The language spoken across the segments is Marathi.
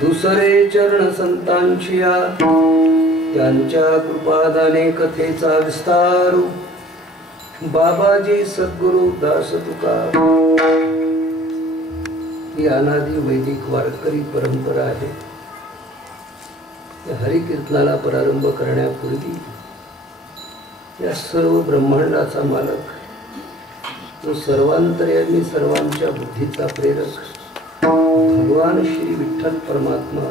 दुसरे चरण संतांचिया त्यांच्या कृपादाने कथेचा विस्तार बाबाजी सद्गुरु दास तुका ही अनादि वैदिक वारकरी परंपरा आहे। हरि कीर्तनाला प्रारंभ करण्यापूर्वी या सर्व ब्रह्मांडाचा मालक तो सर्वांतर्यामी सर्वांच्या बुद्धीचा प्रेरक भगवान श्री विठ्ठल परमात्मा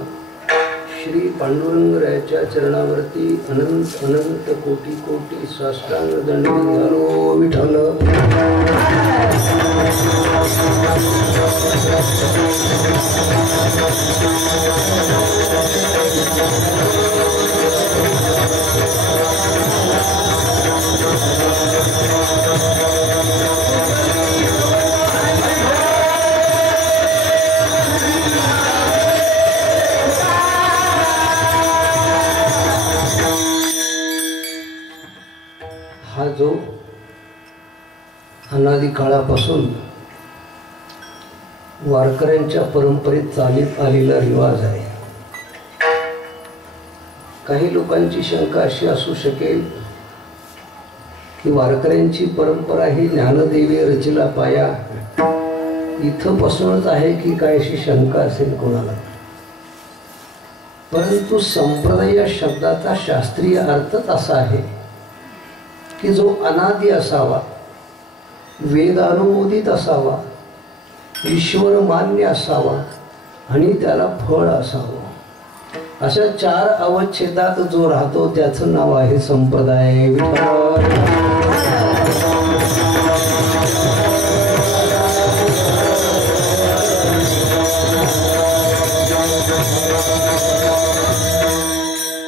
श्री पांडुरंगरायाच्या चरणावरती अनंत अनंत कोटी कोटी साष्टांग दंडवत घालो विठ्ठल। काळापासून वारकऱ्यांच्या परंपरेत चालत आलेला रिवाज आहे. काही लोकांची शंका अशी असू शकेल की वारकऱ्यांची परंपरा ही ज्ञानदेवी रचिला पाया इथपासूनच आहे की काय, अशी शंका असेल कोणाला. परंतु संप्रदाय या शब्दाचा शास्त्रीय अर्थच असा आहे की जो अनादी असावा, वेदानुमोदित असावा, ईश्वर मान्य असावा आणि त्याला फळ असावं. अशा 4 अवच्छेदात जो राहतो त्याचं नाव आहे संप्रदाय.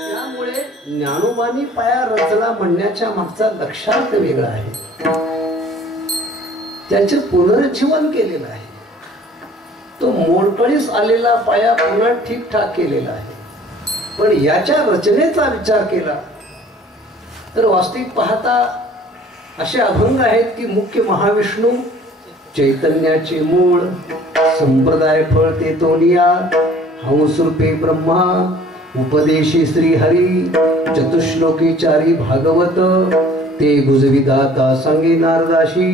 त्यामुळे ज्ञानोबानी पाया रचला म्हणण्याच्या मागचा लक्षार्थ वेगळा आहे. त्याचे पुनरुज्जीवन केलेलं आहे. तो मोडकळीस आलेला पाया पुन्हा ठीकठाक केलेला आहे. पण याच्या रचनेचा विचार केला तर वास्तविक पाहता असे अभंग आहेत की मुख्य महाविष्णू, चैतन्याचे मूळ, संप्रदाय फळ ते तोनिया, हंसरूपे ब्रह्मा, उपदेशी श्री हरी, चतुश्लोकी चारी भागवत, ते गुजविदाता सांगे नारदाशी,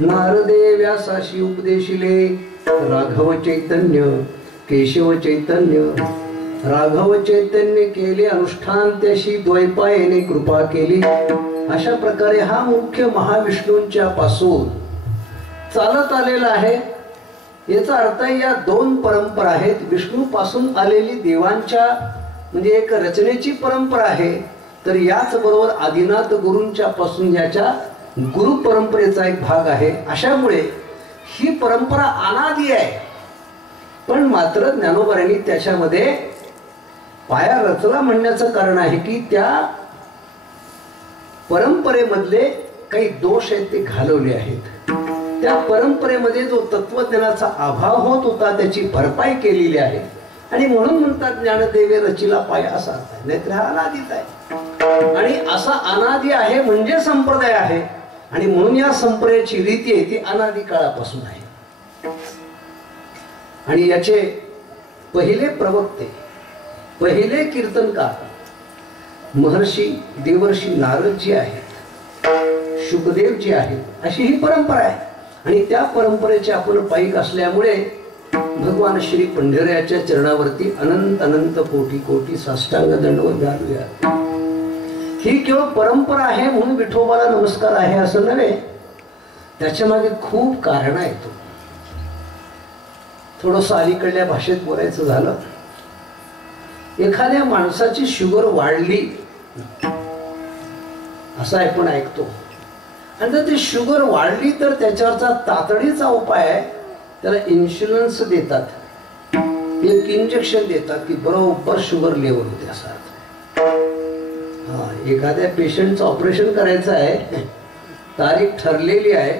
नारदे व्यासाशी उपदेशिले, राघव चैतन्य केशव चैतन्य. राघव चैतन्य केले अनुष्ठान, त्याशी द्वैपायने कृपा केली. अशा प्रकारे हा मुख्य महाविष्णूंच्या पासून चालत आलेला आहे. याचा अर्थ या 2 परंपरा आहेत. विष्णू पासून आलेली देवांच्या म्हणजे एक रचनेची परंपरा आहे, तर याच बरोबर आदिनाथ गुरूंच्या पासून याच्या गुरु परंपरेचा एक भाग आहे. अशामुळे ही परंपरा अनादी आहे. पण मात्र ज्ञानोबांनी त्याच्यामध्ये पाया रचला म्हणण्याचं कारण आहे की त्या परंपरेमधले काही दोष आहेत ते घालवले आहेत. त्या परंपरेमध्ये जो तत्वज्ञानाचा अभाव होत होता त्याची भरपाई केलेली आहे. आणि म्हणून म्हणतात ज्ञानदेवे रचिला पाया असा अर्थ आहे. नाहीतर हा अनादीच आहे. आणि असा अनादी आहे म्हणजे संप्रदाय आहे. आणि म्हणून या संप्रदायाची रीती आहे ती अनादी काळापासून आहे. आणि याचे पहिले प्रवक्ते, पहिले कीर्तनकार महर्षी देवर्षी नारदजी आहेत, शुकदेवजी आहेत. अशी ही परंपरा आहे. आणि त्या परंपरेचे आपण पाईक असल्यामुळे भगवान श्री पंढऱ्याच्या चरणावरती अनंत अनंत कोटी कोटी साष्टांग दंडवत घालूया. ही केवळ परंपरा आहे म्हणून विठोबाला नमस्कार आहे असं नव्हे. त्याच्या मागे खूप कारण आहेत. थोडंसं अलीकडल्या भाषेत बोलायचं झालं, एखाद्या माणसाची शुगर वाढली असं आपण ऐकतो. आणि जर ती शुगर वाढली तर त्याच्यावरचा तातडीचा उपाय आहे, त्याला इन्शुरन्स देतात, एक इंजेक्शन देतात की बरोबर शुगर लेवल होते असा. एखाद्या पेशंटचं ऑपरेशन करायचं आहे, तारीख ठरलेली आहे,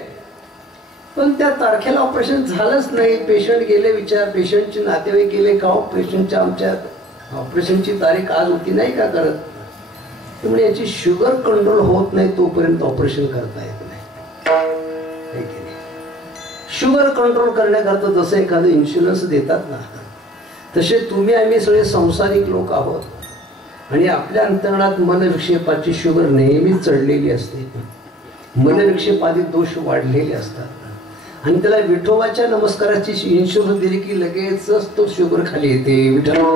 पण त्या तारखेला ऑपरेशन झालंच नाही. पेशंट गेले विचार, पेशंटचे नातेवाईक गेले का पेशंटच्या आमच्या ऑपरेशनची तारीख आज होती नाही का करत. त्यामुळे याची शुगर कंट्रोल होत नाही तोपर्यंत ऑपरेशन करता येत नाही. शुगर कंट्रोल करण्याकरता जसं एखादं इन्शुरन्स देतात ना, तसे तुम्ही आम्ही सगळे संसारिक लोक आहोत. आणि आपल्या अंतर्गणात मनविक्षेपाची शुगर नेहमीच चढलेली असते. मनविक्षेपादी दोष वाढलेले असतात. आणि त्याला विठोबाच्या नमस्काराची इन्शुरन्स दिली की लगेचच तो शुगर खाली येते. विठोबा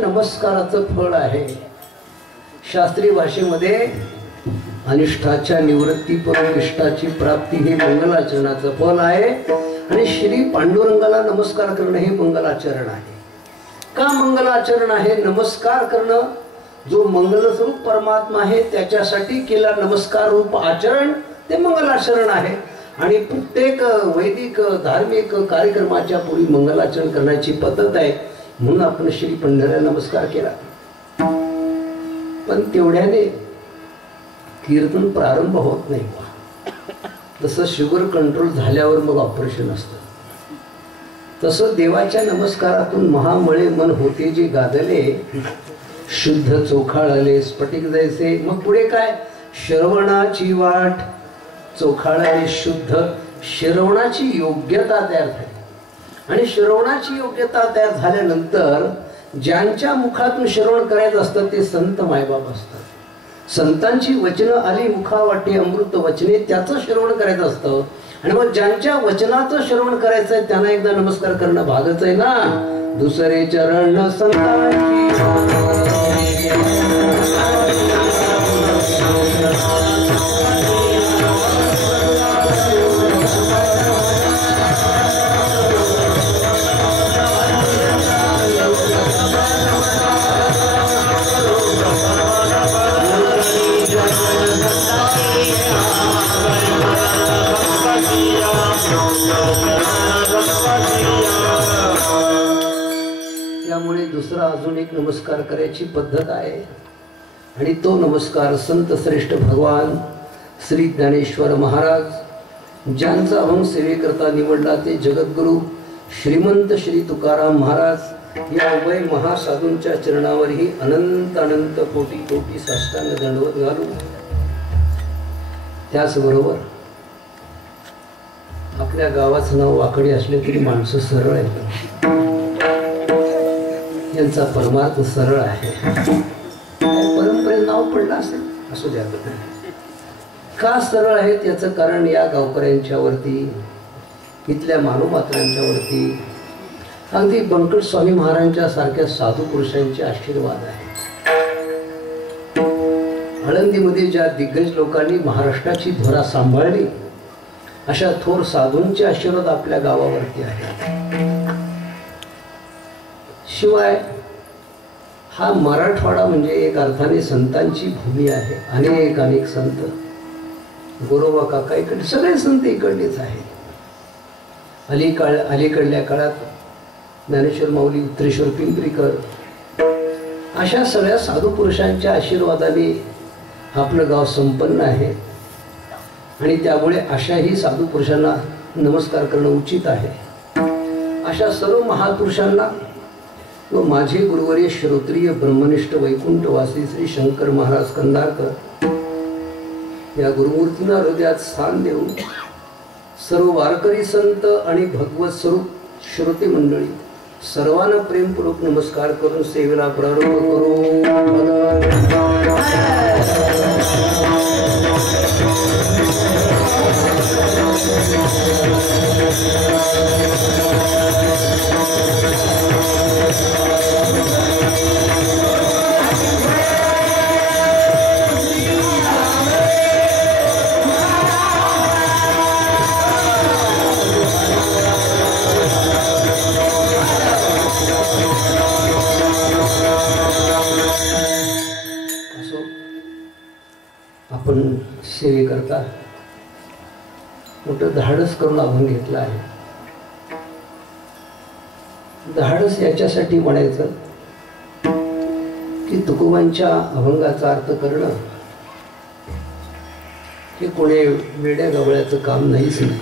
नमस्काराचं फळ आहे. शास्त्रीय भाषेमध्ये अनिष्ठाच्या निवृत्ती परमिष्ठाची प्राप्ती हे मंगलाचरणाचं फल आहे. आणि श्री पांडुरंगाला नमस्कार करणं हे मंगलाचरण आहे. का मंगलाचरण आहे? नमस्कार करणं जो मंगलस्वरूप परमात्मा आहे त्याच्यासाठी केला नमस्कार रूप आचरण ते मंगलाचरण आहे. आणि प्रत्येक वैदिक धार्मिक कार्यक्रमाच्या पूर्वी मंगलाचरण करण्याची पद्धत आहे. म्हणून आपण श्री पंढऱ्याला नमस्कार केला. पण तेवढ्याने कीर्तन प्रारंभ होत नाही. जसं शुगर कंट्रोल झाल्यावर मग ऑपरेशन असतं, तसं देवाच्या नमस्कारातून महामळे मन होते जे गादले, शुद्ध चोखाळले स्फटिक जैसे. मग पुढे काय? श्रवणाची वाट चोखाळले शुद्ध, श्रवणाची योग्यता तयार झाली. आणि श्रवणाची योग्यता तयार झाल्यानंतर ज्यांच्या मुखातून श्रवण करायचं असतं ते संत मायबाप असतात. संतांची वचनं आली मुखावाटे अमृत वचने, त्याचं श्रवण करायचं असतं. आणि मग ज्यांच्या वचनाचं श्रवण करायचं आहे त्यांना एकदा नमस्कार करणं भागच आहे ना. दुसरे चरण संतांची त्यामुळे दुसरा अजून एक नमस्कार करायची पद्धत आहे. आणि तो नमस्कार संत श्रेष्ठ भगवान श्री ज्ञानेश्वर महाराज ज्यांचा अभंग सेवेकरता निवडला ते जगद्गुरु श्रीमंत श्री तुकाराम महाराज या उभय महासाधूंच्या चरणावरही अनंत अनंत कोटी कोटी साष्टांग दंडवत घालू. त्याचबरोबर आपल्या गावाचं नाव वाकडी असले तरी माणसं सरळ आहेत. यांचा परमार्थ सरळ आहे. परंपरेत नाव पडलं असेल असू द्या. का सरळ आहेत याचं कारण या गावकऱ्यांच्या वरती, इथल्या मानवमात्रांच्या वरती अगदी बंकट स्वामी महाराजांच्या सारख्या साधू पुरुषांचे आशीर्वाद आहे. आळंदीमध्ये ज्या दिग्गज लोकांनी महाराष्ट्राची धोरा सांभाळली अशा थोर साधूंचे आशीर्वाद आपल्या गावावरती आहेत. शिवाय हा मराठवाडा म्हणजे एक अर्थाने संतांची भूमी आहे. अनेक अनेक संत, गोरोबा काका इकडे, सगळे संत इकडलेच आहेत. अलीकडल्या काळात ज्ञानेश्वर माऊली, उत्तरेश्वर पिंपरीकर अशा सगळ्या साधू पुरुषांच्या आशीर्वादाने आपलं गाव संपन्न आहे. आणि त्यामुळे अशाही साधू पुरुषांना नमस्कार करणं उचित आहे. अशा सर्व महापुरुषांना व माझे गुरुवर्य श्रोत्रिय ब्रह्मनिष्ठ वैकुंठवासी श्री शंकर महाराज कंधारकर या गुरुमूर्तींना हृदयात स्थान देऊन सर्व वारकरी संत आणि भगवत स्वरूप श्रोते मंडळी सर्वांना प्रेमपूर्वक नमस्कार करून सेवेला प्रारंभ करू. आपण सेवेकरता मोठं धाडस करून अभंग घेतला आहे. धाडस याच्यासाठी म्हणायचं की तुकोबांच्या अभंगाचा अर्थ करणं हे कोणी वेड्या गवळ्याचं काम नाहीच नाही,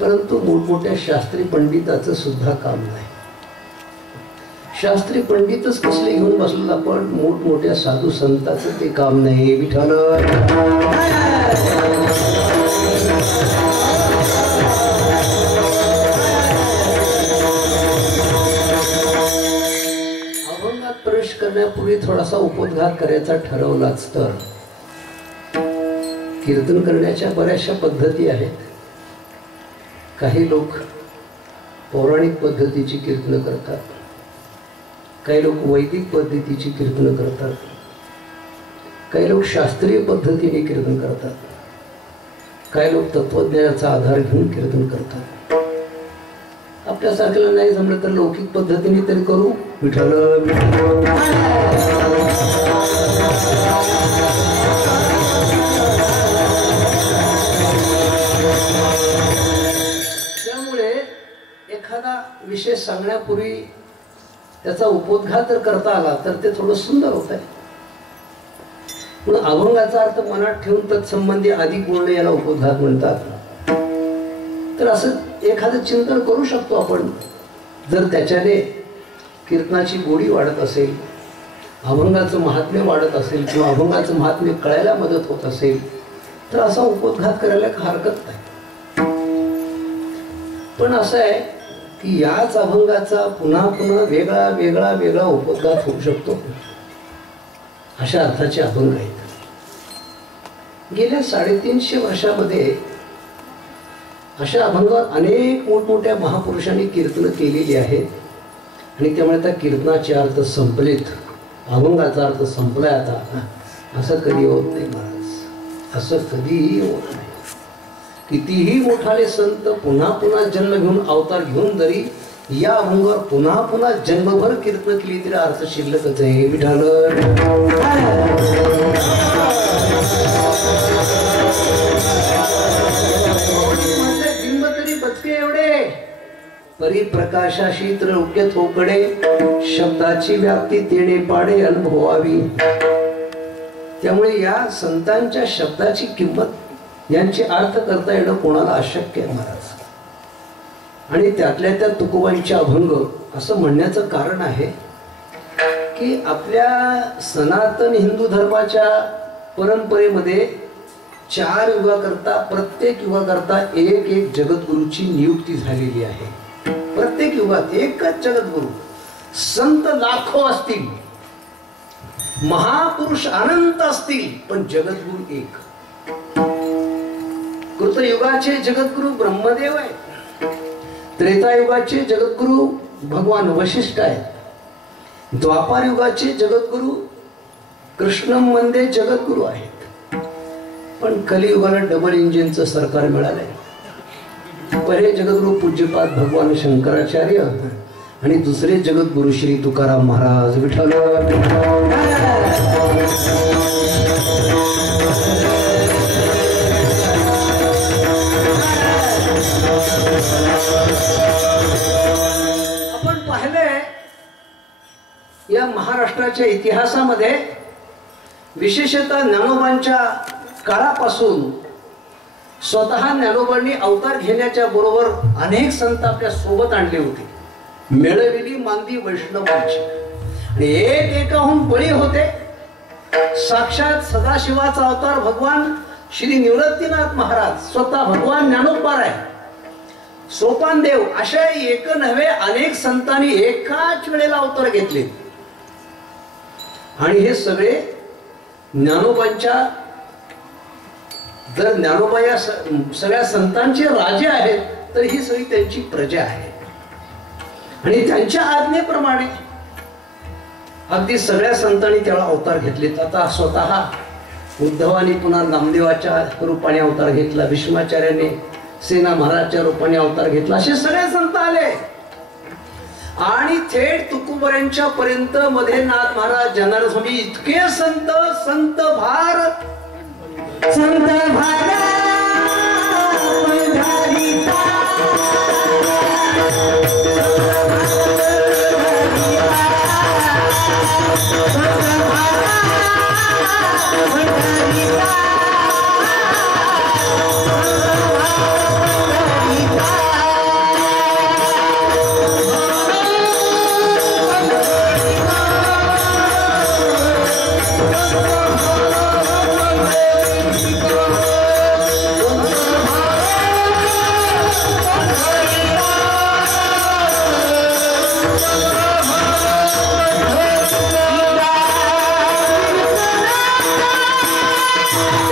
परंतु मोठमोठ्या शास्त्री पंडिताचं सुद्धा काम नाही. शास्त्री पंडितच कसले घेऊन बसलो आपण, मोठमोठ्या साधू संतांचं ते काम नाही. विठ्ठल अभंगात प्रवेश करण्यापूर्वी थोडासा उपोद्घात करायचा ठरवलाच तर कीर्तन करण्याच्या बऱ्याचशा पद्धती आहेत. काही लोक पौराणिक पद्धतीची कीर्तन करतात, काही लोक वैदिक पद्धतीची कीर्तन करतात, काही लोक शास्त्रीय पद्धतीने कीर्तन करतात, काही लोक तत्वज्ञानाचा आधार घेऊन कीर्तन करतात. आपल्यासारख्याला नाही जमलं तर लौकिक पद्धतीने तरी करू. विठ्ठल त्यामुळे एखादा विषय सांगण्यापूर्वी त्याचा उपोद्घात जर करता आला तर ते थोडं सुंदर होत आहे. म्हणून अभंगाचा अर्थ मनात ठेवून तत्संबंधी अधिक बोलणे याला उपोद्घात म्हणतात. तर असं एखादं चिंतन करू शकतो आपण. जर त्याच्याने कीर्तनाची गोडी वाढत असेल, अभंगाचं महात्म्य वाढत असेल किंवा अभंगाचं महात्म्य कळायला मदत होत असेल तर असा उपोद्घात करायला हरकत नाही. पण असं आहे की याच अभंगाचा पुन्हा पुन्हा वेगळा वेगळा वेगळा उपोद्घात होऊ शकतो, अशा अर्थाचे अभंग आहेत. गेल्या 350 वर्षामध्ये अशा अभंगावर अनेक मोठमोठ्या महापुरुषांनी कीर्तन केलेली आहेत आणि त्यामुळे त्या कीर्तनाचे अर्थ संपलेत, अभंगाचा अर्थ संपलाय आता, असं कधी होत नाही महाराज, असं कधीही होत नाही. कितीही मोठाले संत पुन्हा पुन्हा जन्म घेऊन अवतार घेऊन जरी या अभंगावर पुन्हा पुन्हा जन्मभर कीर्तन केली तरी अर्थ शिल्लकच आहे. विठाल बिंब तरी बचके एवढे परिप्रकाशाशी त्रौक्य थोकडे शब्दाची व्याप्ती तेणे पाडे अनुभवावी. त्यामुळे या संतांच्या शब्दाची किंमत यांचे अर्थ करता येणं कोणाला अशक्य आहे महाराज. आणि त्यातल्या त्या तुकोबांचे अभंग असं म्हणण्याचं कारण आहे की आपल्या सनातन हिंदू धर्माच्या परंपरेमध्ये 4 युगाकरता प्रत्येक युगाकरता एक एक जगद्गुरूची नियुक्ती झालेली आहे. प्रत्येक युगात एकच जगद्गुरू. संत लाखो असतील, महापुरुष अनंत असतील, पण जगद्गुरू एक. कृतयुगाचे जगद्गुरू ब्रह्मदेव आहेत, त्रेतायुगाचे जगद्गुरू भगवान वशिष्ठ आहेत, द्वापार युगाचे जगद्गुरू कृष्ण मंदे जगद्गुरू आहेत. पण कलियुगाला डबल इंजिनचं सरकार मिळालंय. पहिले जगद्गुरू पूज्यपाद भगवान शंकराचार्य आणि दुसरे जगद्गुरू श्री तुकाराम महाराज. विठ्ठल आपण पाहिलंय या महाराष्ट्राच्या इतिहासामध्ये विशेषतः ज्ञानोबांच्या काळापासून स्वतः ज्ञानोबांनी अवतार घेण्याच्या बरोबर अनेक संत आपल्या सोबत आणले होते. मेळविली मांदी वैष्णवांची आणि एक एकाहून बळी होते. साक्षात सदाशिवाचा अवतार भगवान श्री निवृत्तीनाथ महाराज स्वतः भगवान ज्ञानोबा आहे, सोपान देव, अशा एक नव्हे अनेक संतांनी एकाच वेळेला अवतार घेतले. आणि हे सगळे ज्ञानोबांच्या, जर ज्ञानोबा या सगळ्या संतांचे राजे आहेत तर ही सगळी त्यांची प्रजा आहे. आणि त्यांच्या आज्ञेप्रमाणे अगदी सगळ्या संतांनी त्याला अवतार घेतलेत. आता स्वतः उद्धवानी पुन्हा नामदेवाच्या रूपाने अवतार घेतला, भीष्माचार्याने सेना महाराजच्या रूपाने अवतार घेतला, असे सगळे संत आले. आणि थेट तुकोबांच्या पर्यंत मध्ये नाथ महाराज जनार्दन स्वामी इतके संत, संत भार, संत भार Yeah.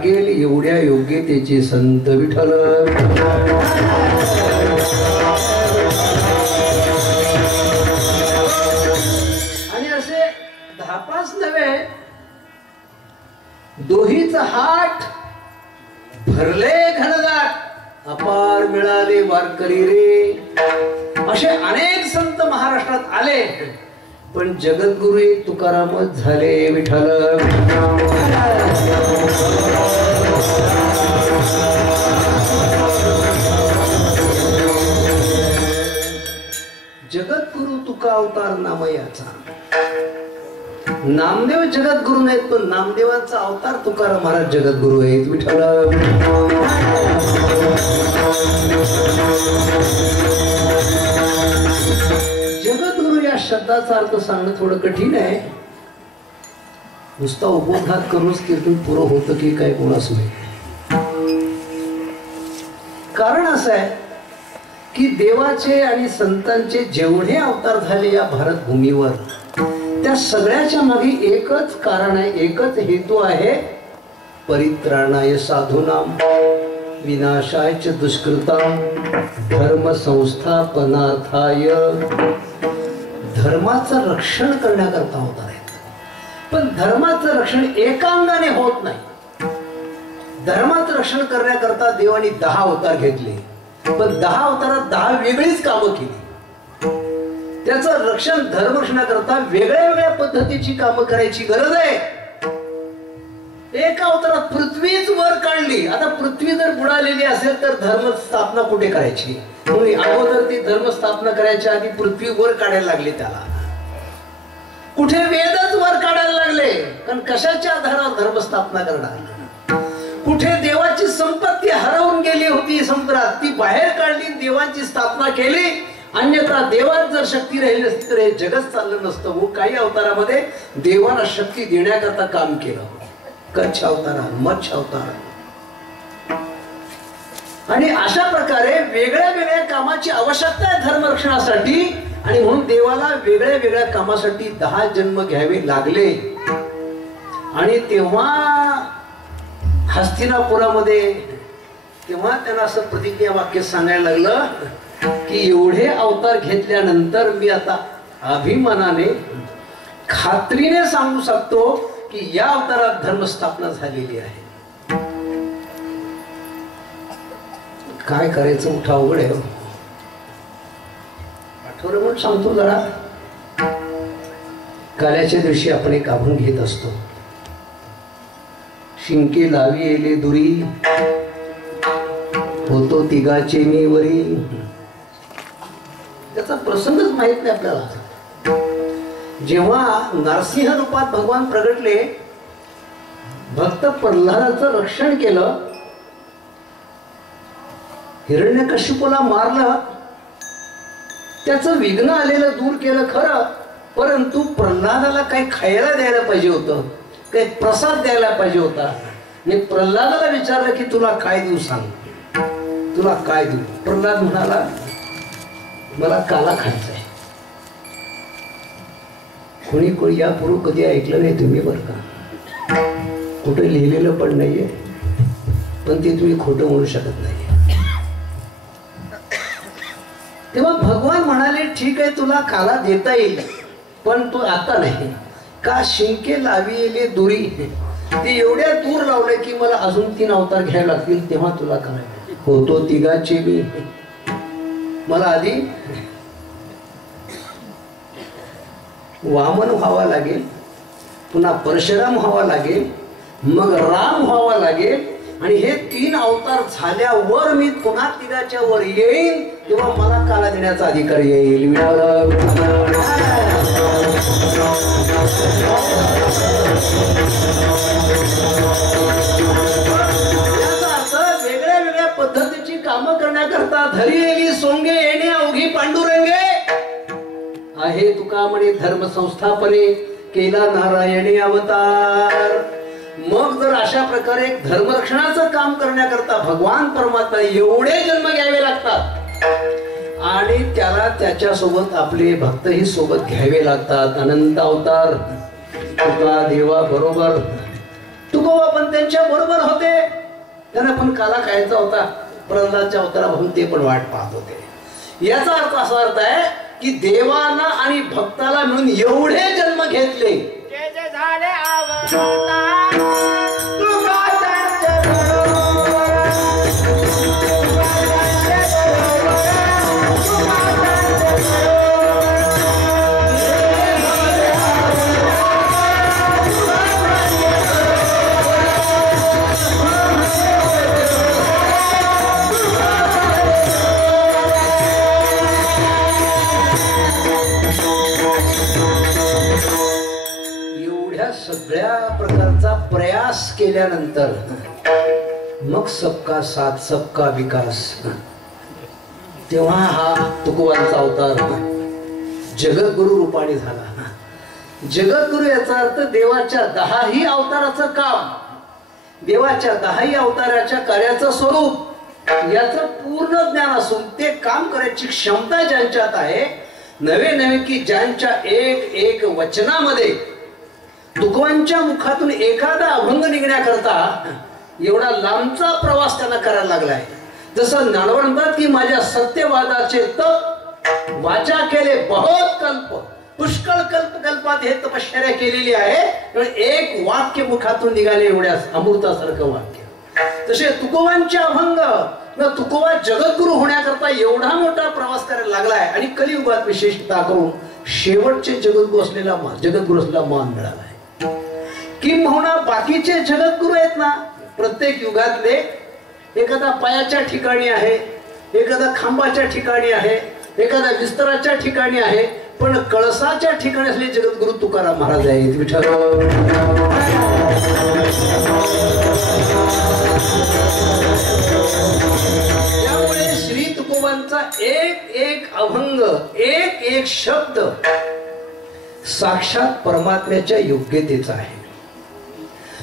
लागेल एवढ्या योग्यतेचे संत विठ्ठल. आणि असे 10-5 नव्हे, दोहीचा हाट भरले घनदाट, अपार मिळाले वारकरी रे. असे अनेक संत महाराष्ट्रात आले, पण जगद्गुरु एक तुकारामच झाले विठ्ठल. जगद्गुरु तुका अवतार नामयाचा. नामदेव जगद्गुरु नाहीत, पण नामदेवांचा अवतार तुकाराम महाराज जगद्गुरु आहेत विठ्ठल. जगद्गुरु या शब्दाचा अर्थ सांगणं थोडं कठीण आहे. नुसता उपोद्घात करूनच कीर्तन पुरं होतं की काय कोणास नाही. कारण असं आहे की देवाचे आणि संतांचे जेवढे अवतार झाले या भारत भूमीवर, त्या सगळ्याच्या मागे एकच कारण आहे, एकच हेतू आहे. परित्राणाय साधूनाम विनाशाय च दुष्कृताम धर्म संस्थापनार्थाय. धर्माचं रक्षण करण्याकरता अवतार आहेत. पण धर्माचं रक्षण एका अंगाने होत नाही. धर्माचं रक्षण करण्याकरता देवाने 10 अवतार घेतले, पण 10 अवतारात 10 वेगळीच कामं केली. त्याचं रक्षण धर्मरक्षणाकरता वेगळ्या वेगळ्या पद्धतीची कामं करायची गरज आहे. एका अवतारात पृथ्वीच वर काढली. आता पृथ्वी जर बुडालेली असेल तर धर्म स्थापना कुठे करायची? म्हणून अगोदर ती धर्म स्थापना करायच्या आधी पृथ्वी वर काढायला लागली. त्याला कुठे वेदच वर काढायला लागले, कारण कशाच्या आधारावर धर्म स्थापना करणार? कुठे देवाची संपत्ती हरवून गेली होती समुद्रात, ती बाहेर काढली, देवांची स्थापना केली. अन्यथा देवात जर शक्ती राहिली नसती तर हे जगत चाललं नसतं. हो, काही अवतारामध्ये देवाला शक्ती देण्याकरता काम केलं. कच्छ अवतार, मत्स्य अवतार, आणि अशा प्रकारे वेगळ्या वेगळ्या कामाची आवश्यकता आहे धर्मरक्षणासाठी. आणि म्हणून देवाला वेगळ्या वेगळ्या कामासाठी 10 जन्म घ्यावे लागले. आणि तेव्हा हस्तिनापुरामध्ये तेव्हा त्यांना असं प्रतिज्ञा वाक्य सांगायला लागलं की एवढे अवतार घेतल्यानंतर मी आता अभिमानाने खात्रीने सांगू शकतो की या अवतारात धर्मस्थापना झालेली आहे. काय करायचं मोठा अवघड आहे. आठवडा म्हणून सांगतो जरा. काल्याच्या दिवशी आपण एक अभंग घेत असतो. शिंके लावी येले दुरी होतो तिघाचे मी वरी. त्याचा प्रसंगच माहित नाही आपल्याला. जेव्हा नरसिंह रूपात भगवान प्रगटले, भक्त प्रल्हादाचं रक्षण केलं, हिरण्यकशिपूला मारलं, त्याचं विघ्न आलेलं दूर केलं खरं, परंतु प्रल्हादाला काही खायला द्यायला पाहिजे होतं, काही प्रसाद द्यायला पाहिजे होता. मी प्रल्हादाला विचारलं की तुला काय देऊ सांग, तुला काय देऊ? प्रल्हाद म्हणाला मला काला खायचा आहे. कोणी यापूर्वी कधी ऐकलं नाही तुम्ही बरं का, कुठे लिहिलेलं पण नाहीये, पण ते तुम्ही खोटं म्हणू शकत नाही. तेव्हा भगवान म्हणाले ठीक आहे तुला काला देता येईल, पण तू आता नाही. का? शिंके लाविले दुरी, ते एवढ्या दूर लावले की मला अजून 3 अवतार घ्यावे लागतील, तेव्हा तुला काय होतो तिघाचे बी. मला आधी वामन व्हावा लागेल, पुन्हा परशुराम व्हावा लागेल, मग राम व्हावा लागेल, आणि हे 3 अवतार झाल्यावर मी पुन्हा तिघाच्या वर येईन, तेव्हा मला काला देण्याचा अधिकार येईल. वेगळ्या वेगळ्या पद्धतीची कामं करण्याकरता धरी येली सोंगे येणे अवघी पांडुरंगे आहे तुका म्हणे धर्म संस्थापने केला नारायणी अवतार. मग जर अशा प्रकारे धर्मरक्षणाचं काम करण्याकरता भगवान परमात्मा एवढे जन्म घ्यावे लागतात, आणि त्याला त्याच्यासोबत आपले भक्तही सोबत घ्यावे लागतात. अनंत अवतार तुका देवा बरोबर. तुका तुकोबा पण त्यांच्या बरोबर होते, त्यांना पण काला खायचा होता, प्रल्हादच्या अवतारापासून ते पण वाट पाहत होते। याचा अर्थ असा अर्थ आहे की देवाला आणि भक्ताला मिळून एवढे जन्म घेतले सगळ्या प्रकारचा प्रयास केल्यानंतर मग सबका साथ सबका विकास, तेव्हा हा तुकोबांचा अवतार जगद्गुरु रूपाने झाला। जगद्गुरु याचा अर्थ देवाच्या 10ही अवताराचं काम, देवाच्या 10ही अवताराच्या कार्याचं स्वरूप याचं पूर्ण ज्ञान असून ते काम करायची क्षमता ज्यांच्यात आहे, नवे नवे की ज्यांच्या एक एक वचनामध्ये तुकोबांच्या मुखातून एखादा अभंग निघण्याकरता एवढा लांबचा प्रवास त्यांना करायला लागलाय। जसं ज्ञानोबा म्हणतात की माझ्या सत्यवादाचे तप वाचा केले बहुत कल्प, पुष्कळ कल्पात हे तपश्चर्या केलेली आहे, एक वाक्य मुखातून निघाले एवढ्या अमृतासारखं वाक्य। तसे तुकोबांचे अभंग, तुकोबा जगद्गुरु होण्याकरता एवढा मोठा प्रवास करायला लागलाय आणि कलियुगात विशेषतः करून शेवटचे जगद्गुरु असलेला मान मिळाला। किंबहुना बाकीचे जगद्गुरु आहेत ना, प्रत्येक युगातले एखादा पायाच्या ठिकाणी आहे, एखादा खांबाच्या ठिकाणी आहे, एखादा विस्तराच्या ठिकाणी आहे, पण कळसाच्या ठिकाणी असले जगद्गुरु तुकाराम महाराज आहेत। विठ्ठल त्यामुळे श्री तुकोबांचा एक एक अभंग, एक एक शब्द साक्षात परमात्म्याच्या योग्यतेचा आहे।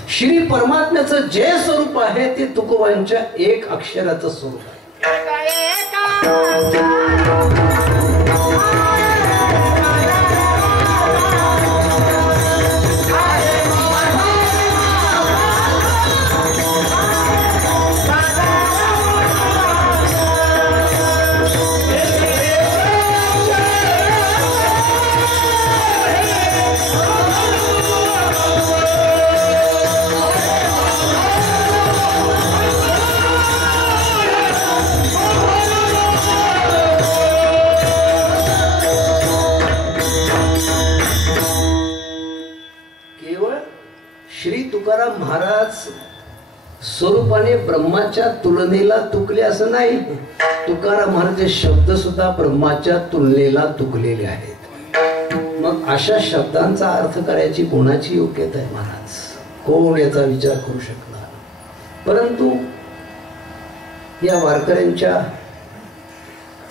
श्री परमात्म्याचं जे स्वरूप आहे ते तुकोबांच्या एक अक्षराचं स्वरूप आहे। तुकाराम महाराज स्वरूपाने ब्रह्माच्या तुलनेला तुकले असं नाही, तुकाराम महाराजचे शब्द सुद्धा ब्रह्माच्या तुलनेला तुकलेले आहेत। मग अशा शब्दांचा अर्थ करायची कोणाची योग्यता आहे महाराज? कोण याचा विचार करू शकणार? परंतु या वारकऱ्यांच्या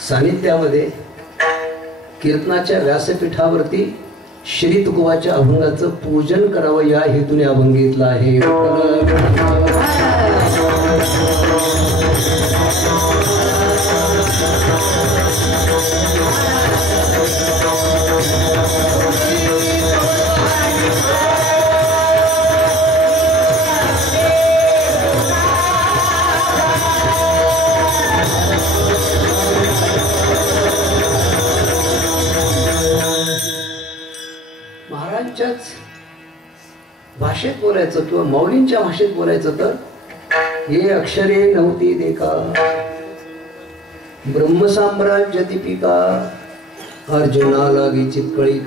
सानिध्यामध्ये कीर्तनाच्या व्यासपीठावरती श्री तुकोबाच्या अभंगाचं पूजन करावं या हेतूने अभंग घेतला आहे। भाषेत बोलायचं किंवा मौलींच्या भाषेत बोलायचं तर हे अक्षरे नव्हती देखा ब्रह्मसाम्राज्य दीपिका अर्जुना लागी चितकळी